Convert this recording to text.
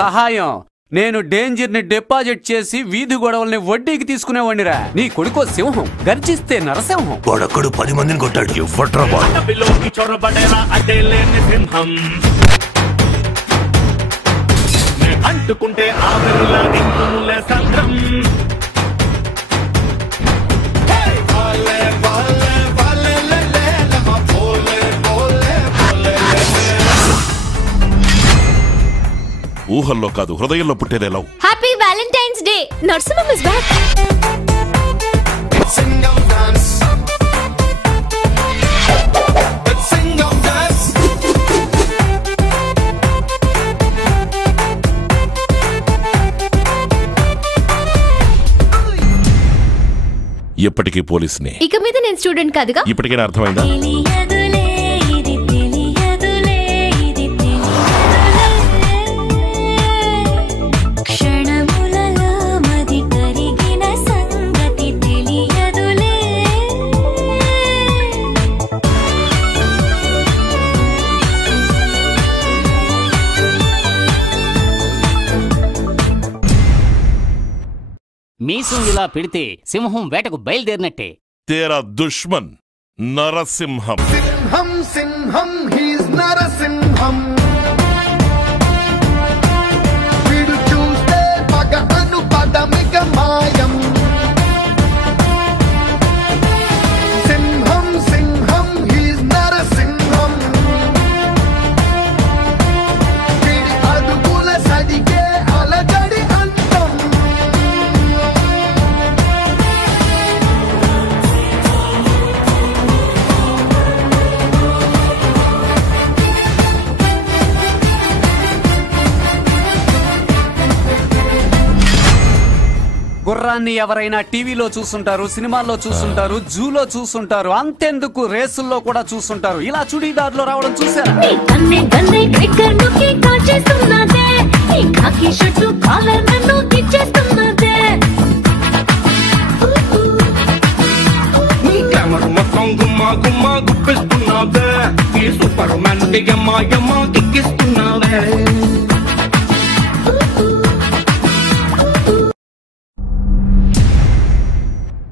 సహాయం. నేను డేంజర్ ని డిపాజిట్ చేసి వీధి గొడవల్ని వడ్డీకి తీసుకునేవాడిరా. నీ కొడుకో సింహం, గర్జిస్తే నరసింహం. వాడొక్కడు 10 మందిని కొట్టాడు. ఇవ్వట్రా అంటుకుంటే ఆవిరిలా సంద్రం. ఊహల్లో కాదు, హృదయంలో పుట్టేదే love. Happy valentine's day. Narasimham is back. ఎప్పటికీ పోలీసుని. ఇక మీద నేను స్టూడెంట్ కాదుగా. ఇప్పటికైనా అర్థమైందా? మీసం ఇలా పెడితే సింహం వేటకు బయలుదేరినట్టే. తేరా దుష్మన్ నరసింహం. సింహం సింహం హీస్ నరసింహం. వీడు చూస్తే పగ అను పదమిక మాయం. సింహం సింహం హీస్ నరసింహం. వీడి అడుగుల సడిగే అలజడి అంతం. గుర్రాన్ని ఎవరైనా టీవీలో చూస్తుంటారు, సినిమాల్లో చూస్తుంటారు, జూలో చూస్తుంటారు, అంతెందుకు రేసుల్లో కూడా చూస్తుంటారు. ఇలా చుడీదార్లో రావడం చూసారా? గుప్పిస్తున్నావే, ఈ సూపర్ మ్యాన్ యమ్మ ఎక్కిస్తున్నావే.